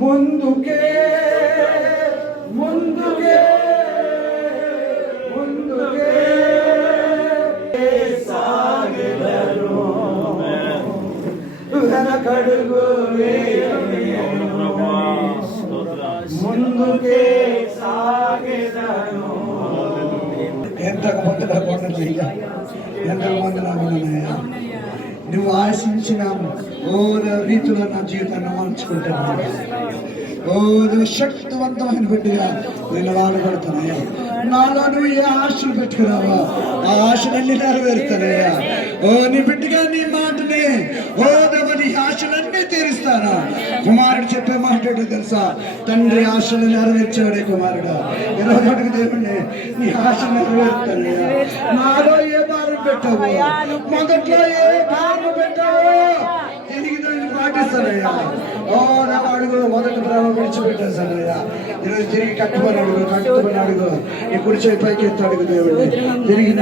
ముందుకే ముందుకే ముందుకే సాగెదను వెనకడుగు ముందుకే సాగెదను. ఎంతమంది ఎంతమంది నువ్వు ఆశించిన రీతిలో నా జీవితాన్ని మార్చుకుంటున్నాను. నువ్వు శక్తివంతమైన బిడ్డగా నేను వాడబడుతున్నాయా. నాలో నువ్వు ఏ ఆశలు పెట్టుకున్నావా ఆ ఆశలన్నీ నెరవేరుతానయ్యా. నీ బిడ్డగా నీ మాటని నీ ఆశలన్నీ తీరుస్తాను. కుమారుడు చెప్పే మాట తెలుసా? తండ్రి ఆశలు నెరవేర్చాడే కుమారుడు. ఈరోజు అడుగు దేవుణ్ణి, నీ ఆశలు నెరవేరుతానయ్యా. నాలో ఏ భారం పెట్టావు, మొదట్లో ఏ భారం పెట్టావు, తిరిగి దాన్ని పాటిస్తానయ్యా. నా అడుగు మొదటి ప్రేమ విడిచిపెట్టేశానయ్యా. ఈరోజు తిరిగి కట్టుబడి అడుగు నీ కుడి చేయి పైకి ఎత్తు అడుగు దేవుడిని తిరిగి